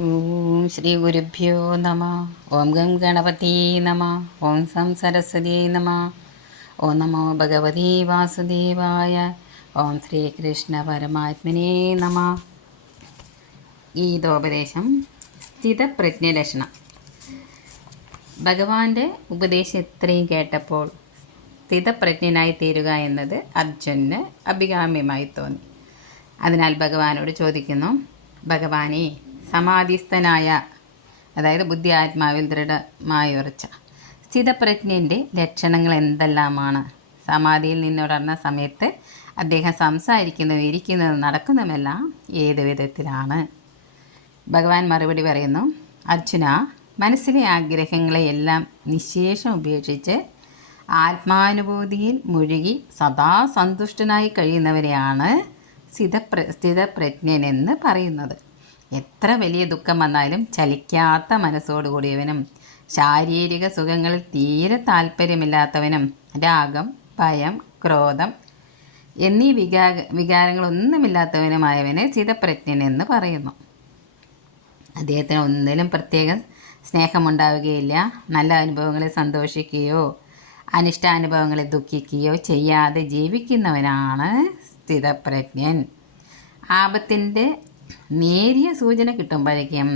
ഓം ശ്രീ ഗുരുഭ്യോ നമ. ഓം ഗം ഗണപതി നമ. ഓം സം സരസ്വതി നമ. ഓം നമോ ഭഗവതി വാസുദേവായ. ഓം ശ്രീകൃഷ്ണ പരമാത്മനേ നമ. ഗീതോപദേശം സ്ഥിതപ്രജ്ഞലക്ഷണം. ഭഗവാന്റെ ഉപദേശം ഇത്രയും കേട്ടപ്പോൾ സ്ഥിതപ്രജ്ഞനായി തീരുക എന്നത് അർജുന് അഭികാമ്യമായി തോന്നി. അതിനാൽ ഭഗവാനോട് ചോദിക്കുന്നു ഭഗവാനെ സമാധിസ്ഥനായ അതായത് ബുദ്ധി ആത്മാവിൽ ദൃഢമായി ഉറച്ച സ്ഥിതപ്രജ്ഞന്റെ ലക്ഷണങ്ങൾ എന്തെല്ലാമാണ്? സമാധിയിൽ നിന്നുടർന്ന സമയത്ത് അദ്ദേഹം സംസാരിക്കുന്നതും ഇരിക്കുന്നതും നടക്കുന്നതുമെല്ലാം ഏത് വിധത്തിലാണ്? ഭഗവാൻ മറുപടി പറയുന്നു അർജുന മനസ്സിലെ ആഗ്രഹങ്ങളെയെല്ലാം നിശേഷം ഉപേക്ഷിച്ച് ആത്മാനുഭൂതിയിൽ മുഴുകി സദാ സന്തുഷ്ടനായി കഴിയുന്നവരെയാണ് സ്ഥിതപ്ര സ്ഥിതപ്രജ്ഞനെന്ന് പറയുന്നത്. എത്ര വലിയ ദുഃഖം വന്നാലും ചലിക്കാത്ത മനസ്സോടുകൂടിയവനും ശാരീരിക സുഖങ്ങളിൽ തീരെ താല്പര്യമില്ലാത്തവനും രാഗം ഭയം ക്രോധം എന്നീ വികാ വികാരങ്ങളൊന്നുമില്ലാത്തവനുമായവനെ എന്ന് പറയുന്നു. അദ്ദേഹത്തിന് ഒന്നിലും പ്രത്യേകം സ്നേഹമുണ്ടാവുകയില്ല. നല്ല അനുഭവങ്ങളെ സന്തോഷിക്കുകയോ അനിഷ്ടാനുഭവങ്ങളെ ദുഃഖിക്കുകയോ ചെയ്യാതെ ജീവിക്കുന്നവനാണ് സ്ഥിതപ്രജ്ഞൻ ആപത്തിന്റെ നേരിയ സൂചന കിട്ടുമ്പോഴേക്കും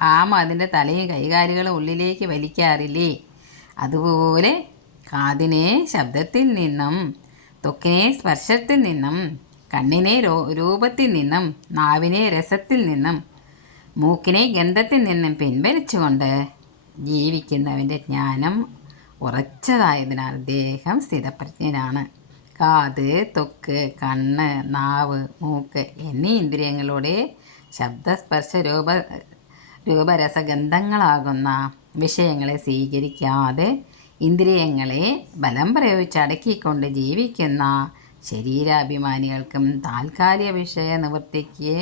ആമ അതിന്റെ തലയും കൈകാലുകളും ഉള്ളിലേക്ക് വലിക്കാറില്ലേ? അതുപോലെ കാതിനെ ശബ്ദത്തിൽ നിന്നും ത്വക്കിനെ സ്പർശത്തിൽ നിന്നും കണ്ണിനെ രൂപത്തിൽ നിന്നും നാവിനെ രസത്തിൽ നിന്നും മൂക്കിനെ ഗന്ധത്തിൽ നിന്നും പിൻവലിച്ചുകൊണ്ട് ജീവിക്കുന്നവന്റെ ജ്ഞാനം ഉറച്ചതായതിനാൽ അദ്ദേഹം സ്ഥിതപ്രജ്ഞനാണ് കാത് തൊക്ക് കണ്ണ് നാവ് മൂക്ക് എന്നീ ഇന്ദ്രിയങ്ങളുടെ ശബ്ദസ്പർശ രൂപ രൂപരസഗന്ധങ്ങളാകുന്ന വിഷയങ്ങളെ സ്വീകരിക്കാതെ ഇന്ദ്രിയങ്ങളെ ബലം പ്രയോഗിച്ച് അടക്കിക്കൊണ്ട് ജീവിക്കുന്ന ശരീരാഭിമാനികൾക്കും താൽക്കാലിക വിഷയ നിവൃത്തിക്ക്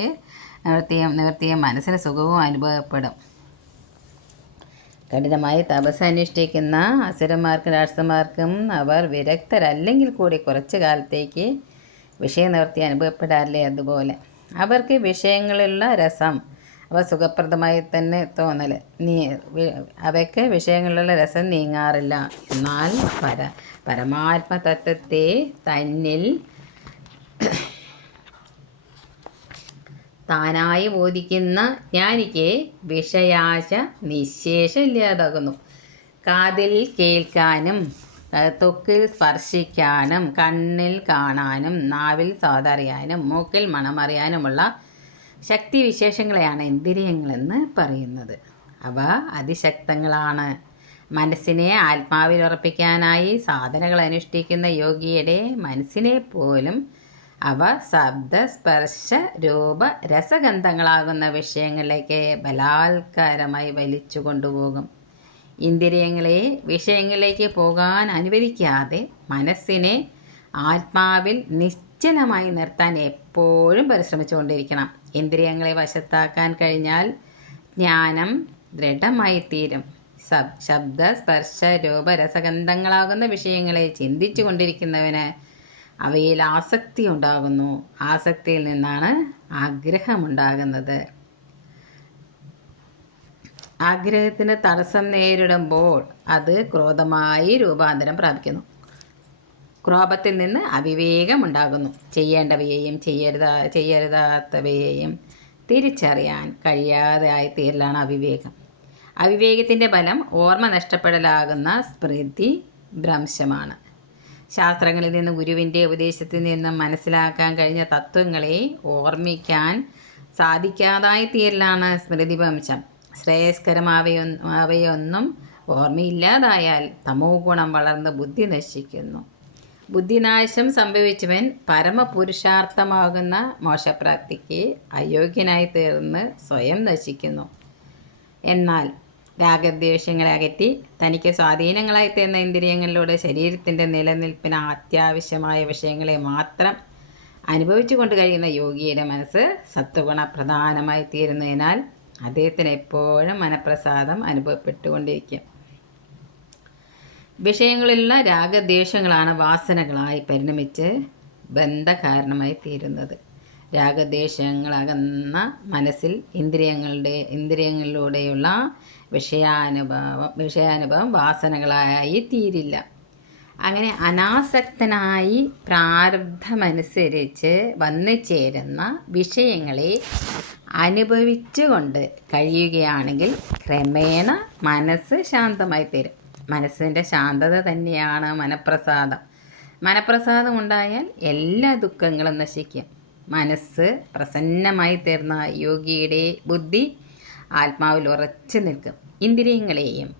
നിവർത്തിയ നിവർത്തിയ മനസ്സിന് സുഖവും അനുഭവപ്പെടും. കഠിനമായി തപസ് അനുഷ്ഠിക്കുന്ന അസുരന്മാർക്കും രാക്ഷസന്മാർക്കും അവർ വിരക്തരല്ലെങ്കിൽ കൂടി കുറച്ചു കാലത്തേക്ക് വിഷയനിവൃത്തി അനുഭവപ്പെടാറില്ലേ അതുപോലെ. അവർക്ക് വിഷയങ്ങളിലുള്ള രസം അവ സുഖപ്രദമായി തന്നെ തോന്നൽ നീ അവയ്ക്ക് വിഷയങ്ങളിലുള്ള രസം നീങ്ങാറില്ല. എന്നാൽ പര പരമാത്മതത്വത്തെ തന്നിൽ താനായി ബോധിക്കുന്ന ജ്ഞാനിക്ക് വിഷയാശ നിശേഷം ഇല്ലാതാകുന്നു കാതിൽ കേൾക്കാനും തൊക്കിൽ സ്പർശിക്കാനും കണ്ണിൽ കാണാനും നാവിൽ സ്വാതറിയാനും മൂക്കിൽ മണമറിയാനുമുള്ള ശക്തിവിശേഷങ്ങളെയാണ് ഇന്ദ്രിയങ്ങളെന്ന് പറയുന്നത്. അവ അതിശക്തങ്ങളാണ്. മനസ്സിനെ ആത്മാവിൽ ഉറപ്പിക്കാനായി സാധനകൾ അനുഷ്ഠിക്കുന്ന യോഗിയുടെ മനസ്സിനെ പോലും അവ ശബ്ദ സ്പർശ രൂപ രസഗന്ധങ്ങളാകുന്ന വിഷയങ്ങളിലേക്ക് ബലാത്കാരമായി വലിച്ചു കൊണ്ടുപോകും. ഇന്ദ്രിയങ്ങളെ വിഷയങ്ങളിലേക്ക് പോകാൻ അനുവദിക്കാതെ മനസ്സിനെ ആത്മാവിൽ നിശ്ചലമായി നിർത്താൻ എപ്പോഴും പരിശ്രമിച്ചുകൊണ്ടിരിക്കണം. ഇന്ദ്രിയങ്ങളെ വശത്താക്കാൻ കഴിഞ്ഞാൽ ജ്ഞാനം ദൃഢമായി തീരും ശബ്ദ സ്പർശ രൂപ രസഗന്ധങ്ങളാകുന്ന വിഷയങ്ങളെ ചിന്തിച്ചു കൊണ്ടിരിക്കുന്നവന് അവയിൽ ആസക്തി ഉണ്ടാകുന്നു. ആസക്തിയിൽ നിന്നാണ് ആഗ്രഹമുണ്ടാകുന്നത്. ആഗ്രഹത്തിന് തടസ്സം നേരിടുമ്പോൾ അത് ക്രോധമായി രൂപാന്തരം പ്രാപിക്കുന്നു. ക്രോപത്തിൽ നിന്ന് അവിവേകം ഉണ്ടാകുന്നു ചെയ്യേണ്ടവയെയും ചെയ്യരുതാ ചെയ്യരുതാത്തവയെയും തിരിച്ചറിയാൻ കഴിയാതെ ആയിത്തീരലാണ് അവിവേകം. അവിവേകത്തിന്റെ ഫലം ഓർമ്മ നഷ്ടപ്പെടലാകുന്ന സ്മൃതി ഭ്രംശമാണ്. ശാസ്ത്രങ്ങളിൽ നിന്ന് ഗുരുവിന്റെ ഉപദേശത്തിൽ നിന്നും മനസ്സിലാക്കാൻ കഴിഞ്ഞ തത്വങ്ങളെ ഓർമ്മിക്കാൻ സാധിക്കാതായി തീരലാണ് സ്മൃതിവംശം ശ്രേയസ്കരമാവയൊന്നും അവയൊന്നും ഓർമ്മയില്ലാതായാൽ തമോ ഗുണം വളർന്ന് ബുദ്ധി നശിക്കുന്നു. ബുദ്ധിനാശം സംഭവിച്ചവൻ പരമപുരുഷാർത്ഥമാകുന്ന മോശപ്രാപ്തിക്ക് അയോഗ്യനായി തീർന്ന് സ്വയം നശിക്കുന്നു. എന്നാൽ രാഗദ്വേഷങ്ങളെ അകറ്റി തനിക്ക് സ്വാധീനങ്ങളായി തീർന്ന ഇന്ദ്രിയങ്ങളിലൂടെ ശരീരത്തിന്റെ നിലനിൽപ്പിന് അത്യാവശ്യമായ വിഷയങ്ങളെ മാത്രം അനുഭവിച്ചു കൊണ്ട് കഴിയുന്ന യോഗിയുടെ മനസ്സ് സത്വഗുണ പ്രധാനമായി തീരുന്നതിനാൽ അദ്ദേഹത്തിന് എപ്പോഴും മനപ്രസാദം അനുഭവപ്പെട്ടുകൊണ്ടിരിക്കും. വിഷയങ്ങളിലുള്ള രാഗദ്വേഷങ്ങളാണ് വാസനകളായി പരിണമിച്ച് ബന്ധകാരണമായി തീരുന്നത്. രാഗദ്വേഷങ്ങളകന്ന മനസ്സിൽ ഇന്ദ്രിയങ്ങളുടെ ഇന്ദ്രിയങ്ങളിലൂടെയുള്ള വിഷയാനുഭവം വിഷയാനുഭവം വാസനകളായി തീരില്ല. അങ്ങനെ അനാസക്തനായി പ്രാരബ്ധമനുസരിച്ച് വന്നു ചേരുന്ന വിഷയങ്ങളെ അനുഭവിച്ചുകൊണ്ട് കഴിയുകയാണെങ്കിൽ ക്രമേണ മനസ്സ് ശാന്തമായി തരും. മനസ്സിന്റെ ശാന്തത തന്നെയാണ് മനപ്രസാദം. മനപ്രസാദം ഉണ്ടായാൽ എല്ലാ ദുഃഖങ്ങളും നശിക്കും. മനസ്സ് പ്രസന്നമായി തീർന്ന യോഗിയുടെ ബുദ്ധി ആത്മാവിൽ ഉറച്ചു നിൽക്കും. ഇന്ദ്രിയങ്ങളെയും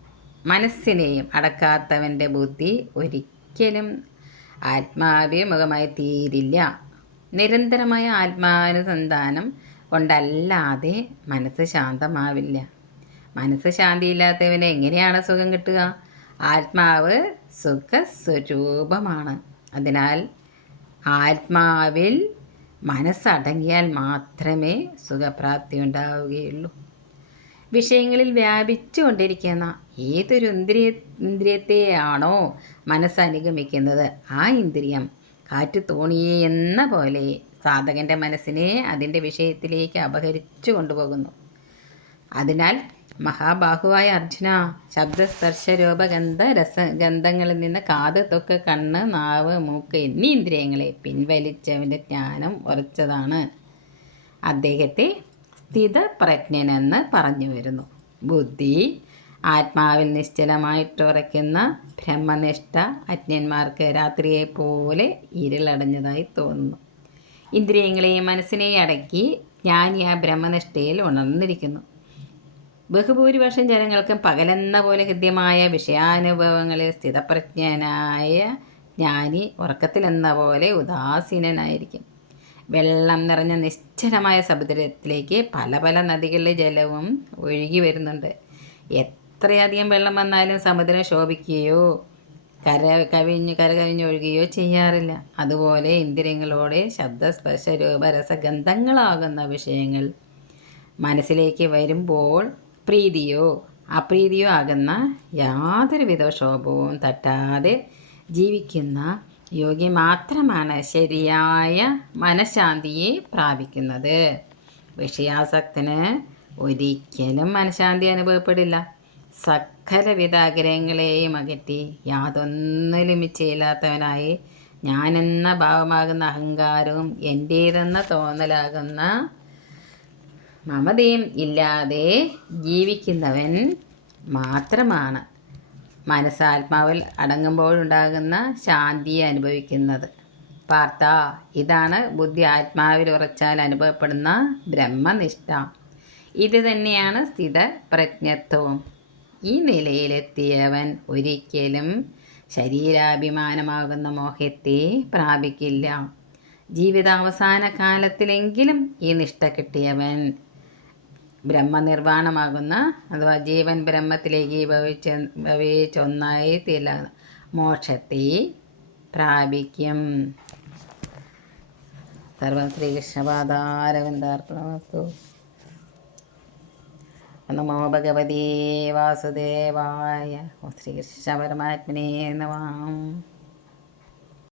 മനസ്സിനെയും അടക്കാത്തവന്റെ ബുദ്ധി ഒരിക്കലും ആത്മാഭിമുഖമായി തീരില്ല. നിരന്തരമായ ആത്മാനുസന്ധാനം കൊണ്ടല്ലാതെ മനസ്സ് ശാന്തമാവില്ല. മനസ്സ് ശാന്തിയില്ലാത്തവന് എങ്ങനെയാണ് സുഖം കിട്ടുക? ആത്മാവ് സുഖസ്വരൂപമാണ്. അതിനാൽ ആത്മാവിൽ മനസ്സടങ്ങിയാൽ മാത്രമേ സുഖപ്രാപ്തി ഉണ്ടാവുകയുള്ളൂ. വിഷയങ്ങളിൽ വ്യാപിച്ചു കൊണ്ടിരിക്കുന്ന ഏതൊരു ഇന്ദ്രിയ ഇന്ദ്രിയത്തെയാണോ മനസ്സ് അനുഗമിക്കുന്നത് ആ ഇന്ദ്രിയം കാറ്റ് തോണിയെ എന്ന പോലെ സാധകന്റെ മനസ്സിനെ അതിന്റെ വിഷയത്തിലേക്ക് അപഹരിച്ചു കൊണ്ടുപോകുന്നു. അതിനാൽ മഹാബാഹുവായ അർജുന ശബ്ദസ്പർശ രൂപഗന്ധ രസ ഗന്ധങ്ങളിൽ നിന്ന് കാത് തൊക്ക് കണ്ണ് നാവ് മൂക്ക് എന്നീ ഇന്ദ്രിയങ്ങളെ പിൻവലിച്ചവന്റെ ജ്ഞാനം ഉറച്ചതാണ്. അദ്ദേഹത്തെ സ്ഥിതപ്രജ്ഞനെന്ന് പറഞ്ഞു വരുന്നു. ബുദ്ധി ആത്മാവിൽ നിശ്ചലമായിട്ടുറയ്ക്കുന്ന ബ്രഹ്മനിഷ്ഠ അജ്ഞന്മാർക്ക് രാത്രിയെ പോലെ ഇരുളടഞ്ഞതായി തോന്നുന്നു. ഇന്ദ്രിയങ്ങളെയും മനസ്സിനെയും അടക്കി ജ്ഞാനി ആ ബ്രഹ്മനിഷ്ഠയിൽ ഉണർന്നിരിക്കുന്നു. ബഹുഭൂരിപക്ഷം ജനങ്ങൾക്കും പകലെന്ന പോലെ ഹൃദ്യമായ വിഷയാനുഭവങ്ങളിൽ സ്ഥിതപ്രജ്ഞനായ ജ്ഞാനി ഉറക്കത്തിലെന്ന പോലെ ഉദാസീനനായിരിക്കും. വെള്ളം നിറഞ്ഞ നിശ്ചലമായ സമുദ്രത്തിലേക്ക് പല പല നദികളിലെ ജലവും ഒഴുകി വരുന്നുണ്ട്. എത്രയധികം വെള്ളം വന്നാലും സമുദ്രം ശോഭിക്കുകയോ കര കവിഞ്ഞ് കര കവിഞ്ഞ് ഒഴുകുകയോ ചെയ്യാറില്ല. അതുപോലെ ഇന്ദ്രിയങ്ങളോടെ ശബ്ദസ്പർശ രൂപരസഗന്ധങ്ങളാകുന്ന വിഷയങ്ങൾ മനസ്സിലേക്ക് വരുമ്പോൾ പ്രീതിയോ അപ്രീതിയോ ആകുന്ന യാതൊരു വിധ ക്ഷോഭവും തട്ടാതെ ജീവിക്കുന്ന യോഗി മാത്രമാണ് ശരിയായ മനഃശാന്തിയെ പ്രാപിക്കുന്നത്. വിഷയാസക്തന് ഒരിക്കലും മനഃശാന്തി അനുഭവപ്പെടില്ല. സകലവിധ ആഗ്രഹങ്ങളെയും അകറ്റി യാതൊന്നിലും ഇച്ഛയില്ലാത്തവനായി ഞാനെന്ന ഭാവമാകുന്ന അഹങ്കാരവും എന്റേതെന്ന തോന്നലാകുന്ന മമതയും ഇല്ലാതെ ജീവിക്കുന്നവൻ മാത്രമാണ് മനസ്സാത്മാവിൽ അടങ്ങുമ്പോഴുണ്ടാകുന്ന ശാന്തിയെ അനുഭവിക്കുന്നത്. പാർത്ത ഇതാണ് ബുദ്ധി ആത്മാവിൽ ഉറച്ചാൽ അനുഭവപ്പെടുന്ന ബ്രഹ്മനിഷ്ഠ. ഇത് തന്നെയാണ് സ്ഥിത പ്രജ്ഞത്വം ഈ നിലയിലെത്തിയവൻ ഒരിക്കലും ശരീരാഭിമാനമാകുന്ന മോഹത്തെ പ്രാപിക്കില്ല. ജീവിതാവസാന കാലത്തിലെങ്കിലും ഈ നിഷ്ഠ കിട്ടിയവൻ ബ്രഹ്മനിർവാണമാകുന്ന അഥവാ ജീവൻ ബ്രഹ്മത്തിലേക്ക് ഭവിച്ച ഭവിച്ചൊന്നായി തീല മോക്ഷത്തെ പ്രാപിക്കും. സർവം ശ്രീകൃഷ്ണപാദാരവിന്ദാർപ്പണമസ്തു. നമോ ഭഗവതി വാസുദേവായ ശ്രീകൃഷ്ണ പരമാത്മനേ നമാം.